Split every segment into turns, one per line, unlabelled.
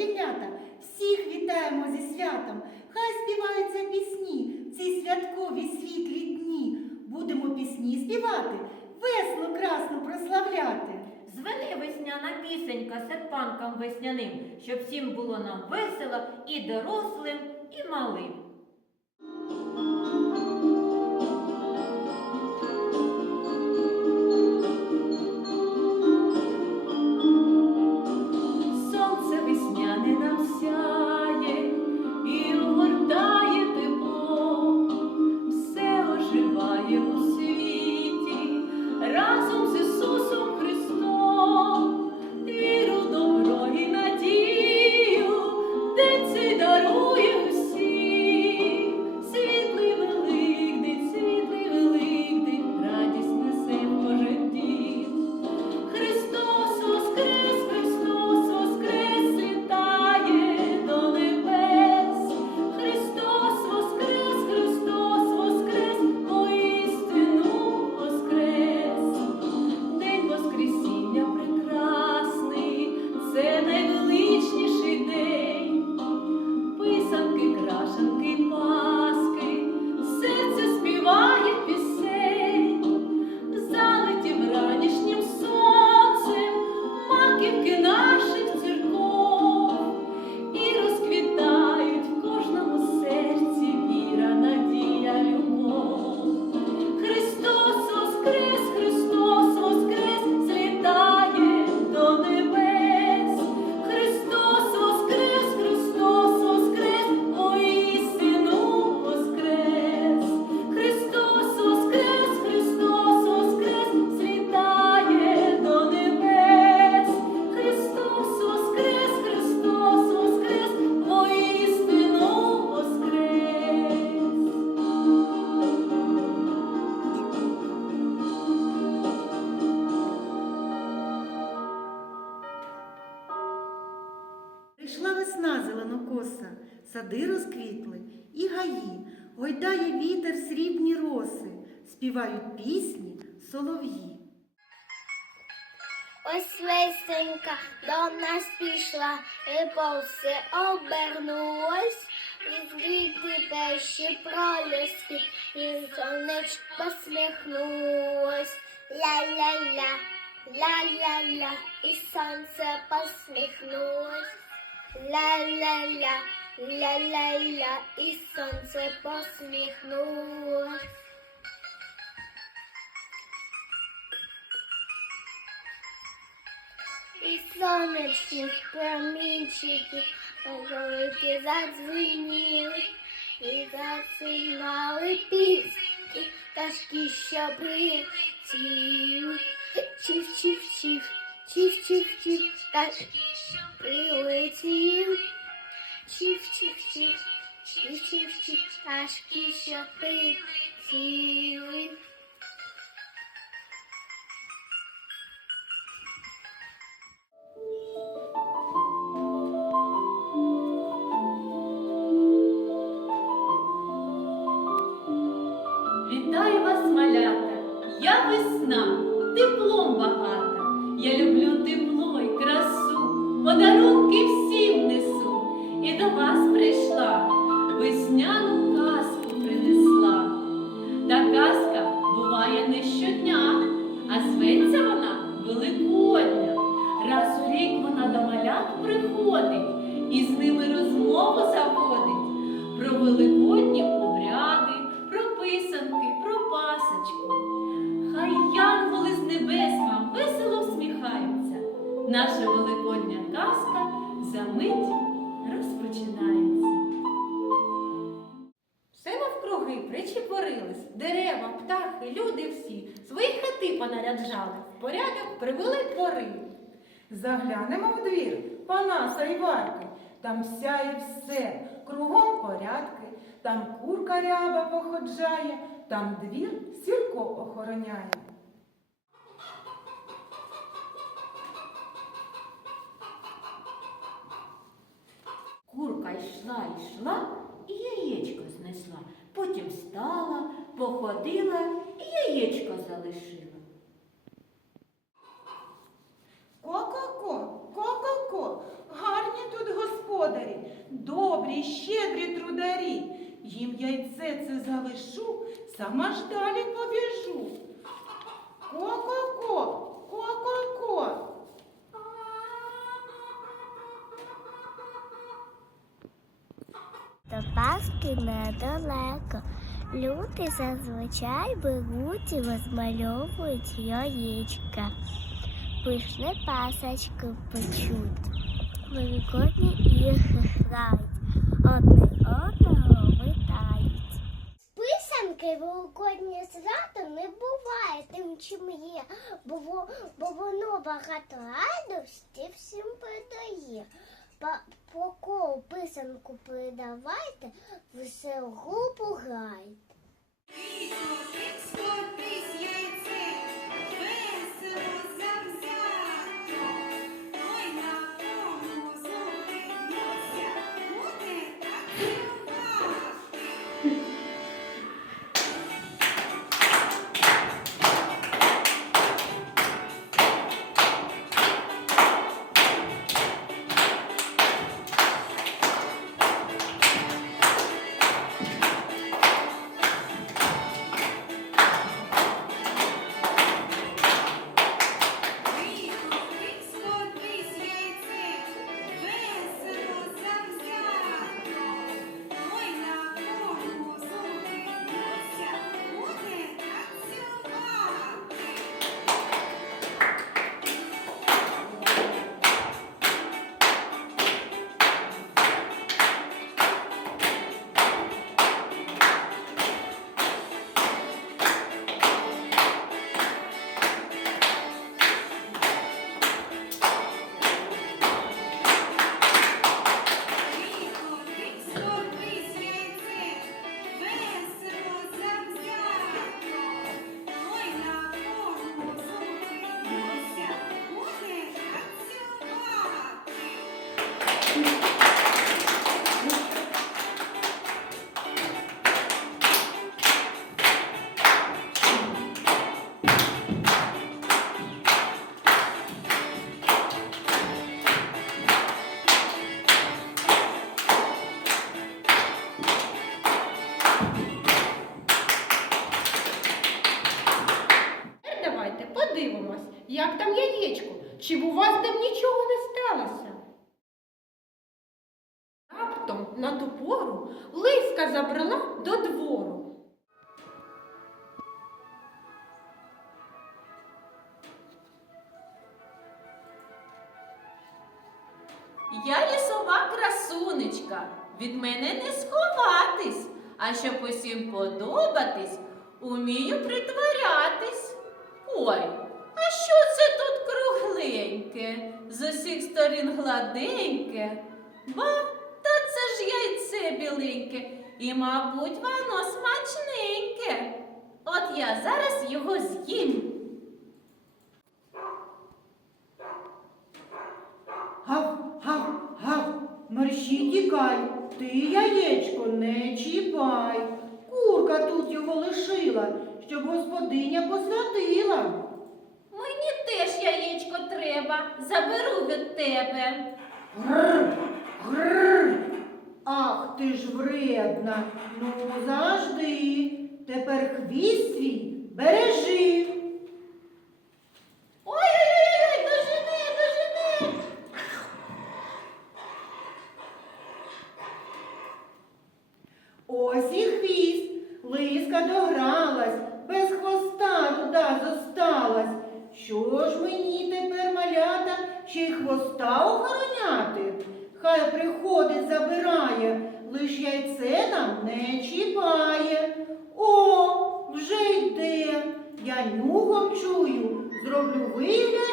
дошкільнята, всіх вітаємо зі святом. Хай співаються пісні ці святкові світлі дні. Будемо пісні співати, весело красну прославляти.
Звени весняна пісенька серпанкам весняним, щоб всім було нам весело і дорослим, і малим.
Сади розквітли і гаї, гойдає вітер срібні роси, співають пісні солов'ї.
Ось весенька до нас пішла, і повсе обернулась, і звідти перші проліски, і сонечко посміхнулось. Ля-ля-ля, ля-ля-ля, і сонце посміхнулось. Ля-ля-ля, ля-ля-ля, і сонце посміхнулось. І сонячні промінчики великі задзвеніли, і засигнали піски, пташки, що прилетіли. Чів, чів, чів, чів, чів, чів, пташки, що прилетіли. Чів, чів, чів, чів, чів, чів, пташки, що прилетіли.
Вітаю вас, малята! Я весна, теплом багата. Я люблю тепло й красу. І до вас прийшла, дерева, птахи, люди всі свої хати понаряджали, в порядок привели пори.
Заглянемо в двір Панаса і Варки. Там сяє все, кругом порядки, там курка ряба походжає, там двір сірко охороняє.
Курка йшла, йшла і яєчко знесла. Потім встала, походила і яєчко залишила.
Ко-ко-ко, ко-ко-ко, гарні тут гостинці.
добрі, щедрі трударі. Їм яйце це залишу, сама ж далі побіжу. Ко-ко-ко, ко-ко-ко.
Пасхи недалеко. Люди зазвичай беруть і розмальовують яєчка. Пишне пасочки печуть. Великодні ігри грають. Одне одного витають. Писанки великодні свято не буває тим, чим є, бо, бо воно багато радості всім передає. По писанку передавайте, все групу грайте.
Тепер
Я лісова красунечка, від мене не сховатись, а щоб усім подобатись, умію притворятись. Ой, а що це тут кругленьке, з усіх сторін гладеньке? Ба, та це ж яйце біленьке, і, мабуть, воно смачненьке. От я зараз його з'їм.
Мерщій тікай, ти яєчко не чіпай. Курка тут його лишила, щоб господиня посвятила.
Мені теж яєчко треба, заберу від тебе.
Грр, грр. Ах, ти ж вредна. Ну, завжди. Тепер хвіст свій бережи.
Ой-ой-ой, дожини, дожини.
Ось і хвіст. Лиска догралась, без хвоста руда зосталась. Що ж мені тепер малята ще й хвоста охороняти? Хай приходить, забирає, лиш яйце нам не чіпає. О, вже йде. Я нюхом чую, зроблю вигляд,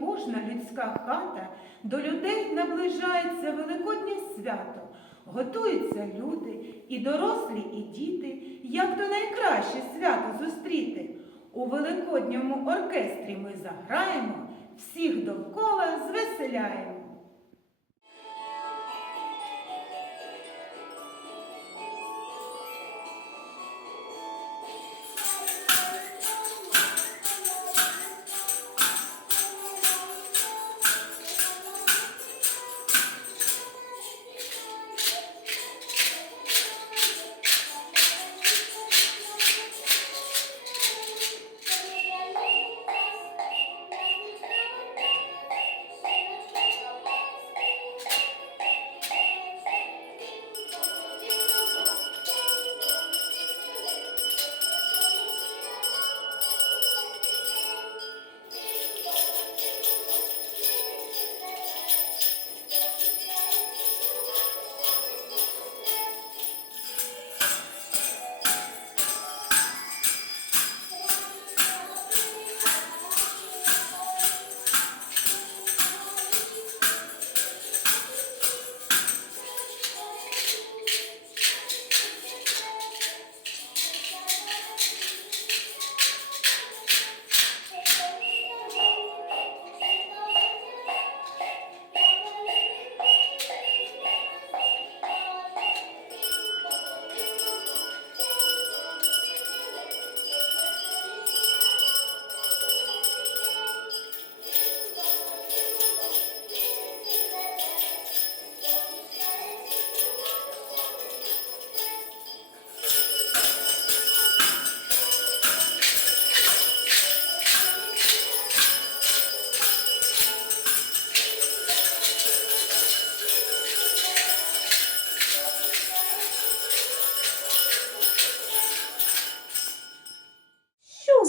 кожна людська хата до людей наближається Великоднє свято. Готуються люди, і дорослі, і діти, як то найкраще свято зустріти. У великодньому оркестрі ми заграємо, всіх довкола звеселяємо.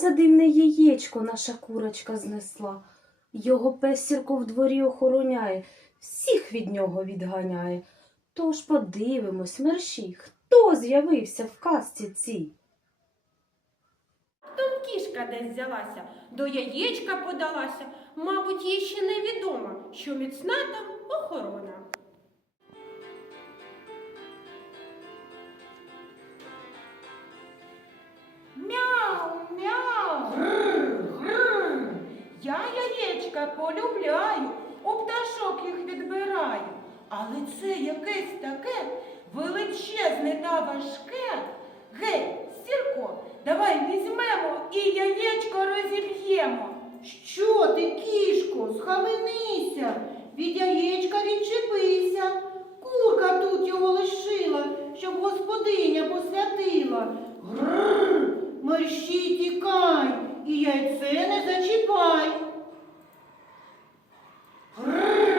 За дивне яєчко наша курочка знесла? Його песірко в дворі охороняє, всіх від нього відганяє. Тож подивимось, мерщій, хто з'явився в казці цій?
Там кішка десь взялася, до яєчка подалася. Мабуть, їй ще невідомо, що міцна там охорона.
Але це якесь таке величезне та важке. Гей, сірко, давай візьмемо і яєчко розіб'ємо.
Що ти, кішко, схаменися, від яєчка відчепися. Курка тут його лишила, щоб господиня посвятила. Гррр, мерщій тікай, і яйце не зачіпай. Гррр.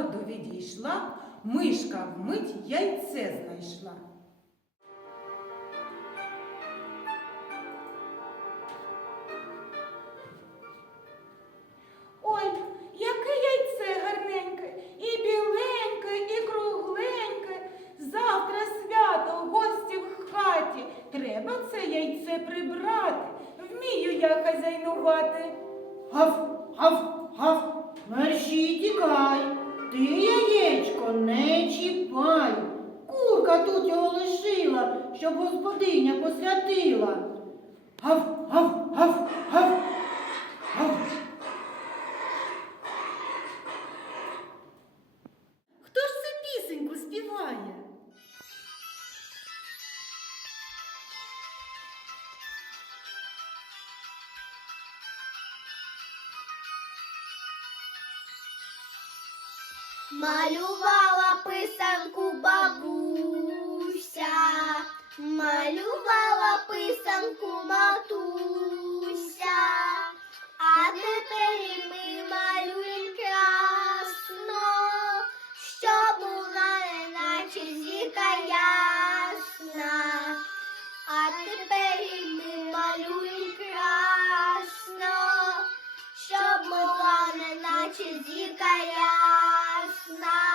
Гордо відійшла, мишка вмить яйце знайшла.
Гав, гав, гав,
гав, гав. Хто ж це пісеньку співає?
Малювала писанку бабуся, малювала писанку матуся, Щоб була неначе зірка ясна,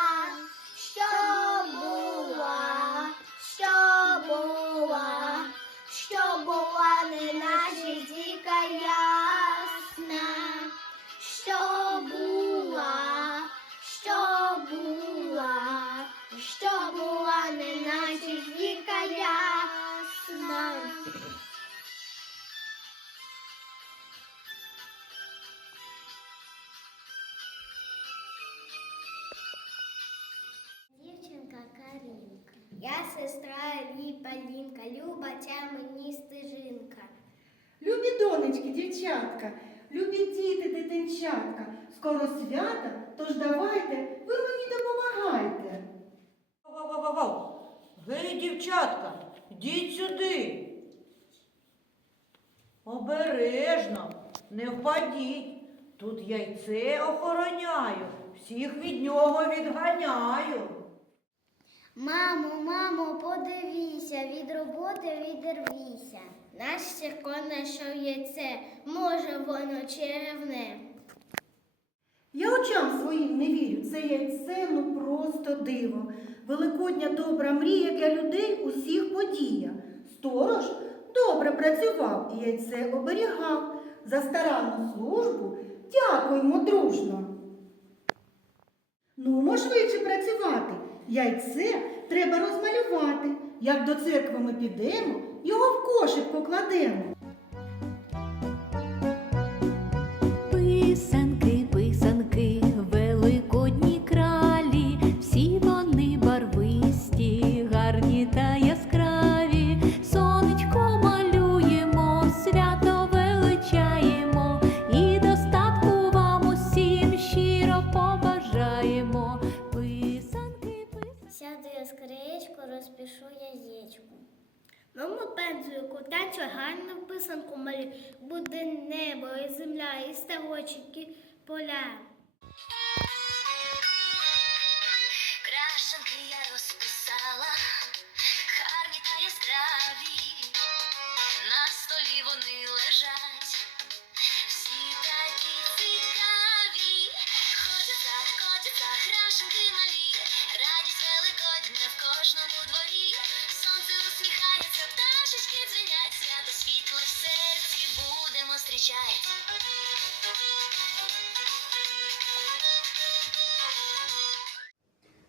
Люба ця мені стежинка.
Любі донечки, дівчатка, любі діти, дитинчатка, скоро свята, тож давайте, ви мені допомагайте.
Вау-вау-вау-вау! Гей, дівчатка, йдіть сюди. Обережно, не впадіть. Тут яйце охороняю, всіх від нього відганяю.
Мамо, мамо, подивися, від роботи відірвіся. Наш Сірко знайшов яйце, може воно черевне.
Я очам своїм не вірю, це яйце ну просто диво. Великодня добра мрія для людей усіх подія. Сторож добре працював і яйце оберігав. За старанну службу дякуємо дружно. Ну, мо швидше працювати. Яйце треба розмалювати. Як до церкви ми підемо, його в кошик покладемо.
Розпишу яєчку. Мамо пензлику, та гарну писанку малю, буде небо і земля, і ставочки поля.
Будемо.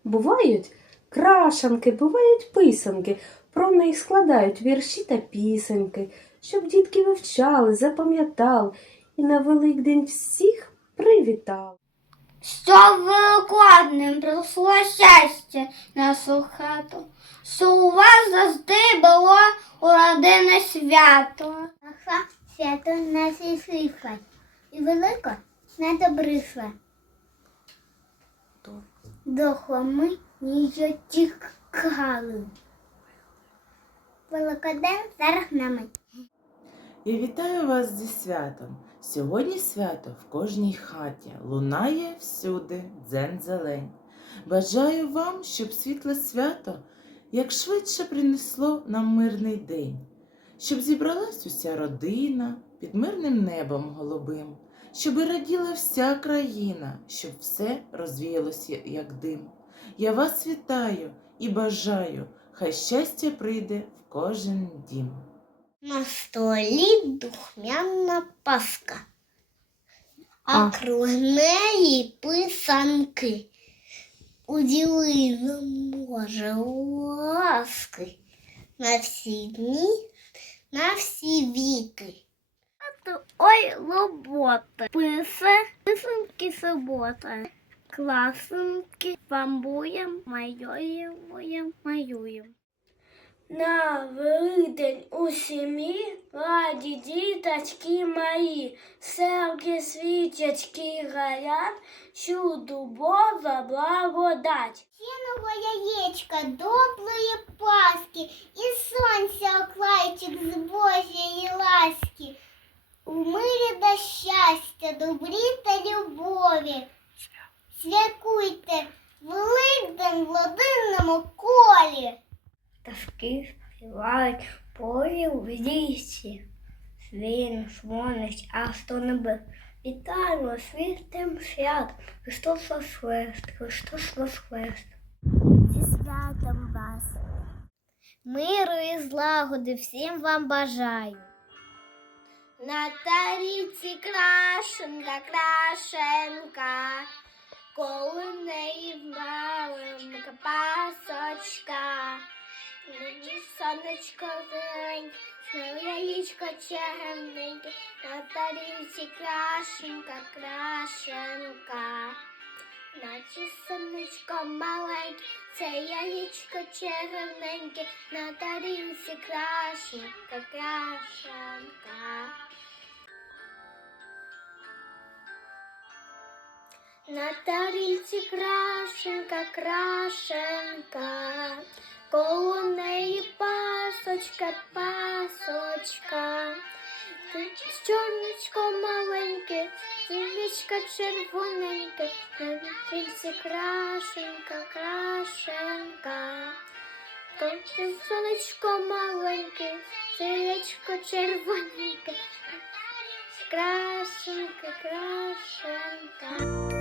Бувають крашанки, бувають писанки, про них складають вірші та пісеньки, щоб дітки вивчали, запам'ятали і на Великдень всіх привітали.
Щоб великодним прийшло щастя на хату, що у вас завжди було у родини свято. Свято нас і світле, і велико не добришле. Дохло ми її тікали. Великодень зараз нами.
Я вітаю вас зі святом. Сьогодні свято в кожній хаті лунає всюди дзен зелень. Бажаю вам, щоб світле свято як швидше принесло нам мирний день, щоб зібралась уся родина під мирним небом голубим, щоб раділа вся країна, щоб все розвіялося, як дим. Я вас вітаю і бажаю, хай щастя прийде в кожен дім.
На столі духмяна паска, а круг неї писанки. уділи нам може ласки на всі дні, на всі віки. Ой робота. Писе, писанки субота. Класенки бамбуєм, малюємо, малюємо. На Великдень у сім'ї раді діточки мої, селки свічечки горять, чуду Божа благодать. Сіного яєчка, доброї паски, і сонця оклайчик з Божої ласки. У мирі та щастя, добрі та любові. Святкуйте Великдень в родинному колі. Пташки співають в полі в лісі. Свин, сонець, аж до неби. Вітаємо світим свят. Христос воскрес, Христос воскрес. Зі святом вас. Миру і злагоди всім вам бажаю. На тарілці крашенка, крашенка, коло неї маленька пасочка. Мені сонечко зелень, яєчко черненьке, на тарілці крашенька, крашенка. Наче сонечко маленьке, це яєчко червоненьке, на тарілці крашенька, крашенка. На тарілці крашенка, крашенка, коло неї пасочка, пасочка. Чорничко маленьке, дівчинка червоненьке, на тарілці крашенка, крашенка. Сонечко маленьке, яєчко червоненьке, крашенка, крашенка.